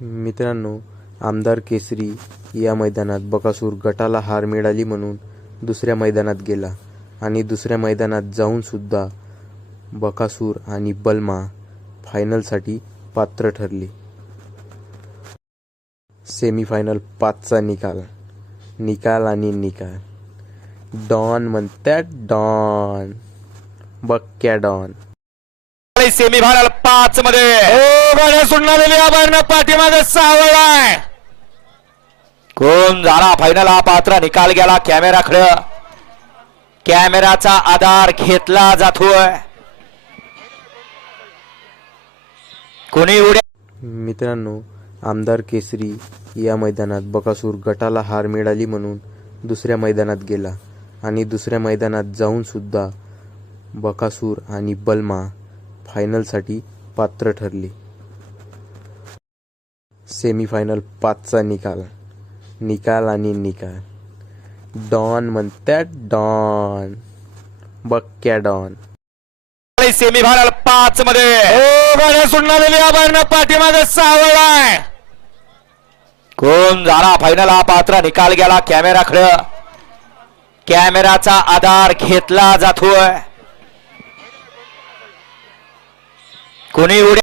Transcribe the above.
मित्रांनो, आमदार केसरी या मैदानात बकासूर गटाला हार मिळाली म्हणून दुसऱ्या मैदानात गेला आणि दुसऱ्या मैदानात जाऊन सुद्धा बकासूर आणि बलमा फायनलसाठी पात्र ठरले. सेमीफायनल 5चा निकाल आणि निकाल. डॉन म्हणतात डॉन, बक्क्या डॉन. सेमीफायनल 5 मध्ये सुटणारे पाठीमागे सावळलाय. कोण झाला फायनल हा पात्र निकाल गेला कॅमेराकडे. कॅमेराचा आधार घेतला जातोय. कोणी उड्या. मित्रांनो, आमदार केसरी या मैदानात बकासूर गटाला हार मिळाली म्हणून दुसऱ्या मैदानात गेला आणि दुसऱ्या मैदानात जाऊन सुद्धा बकासूर आणि बलमा फायनलसाठी पात्र ठरले. सेमीफायनल 5चा निकाल आणि निकाल. डॉन म्हणतात डॉन, बक्क्या डॉन. सेमीफायनल 5 मध्ये सुटणारे पाठीमागे सावळलाय. कोण झाला फायनल हा पात्र निकाल गेला कॅमेराकडे. कॅमेराचा आधार घेतला जातोय. कोणी उड्या.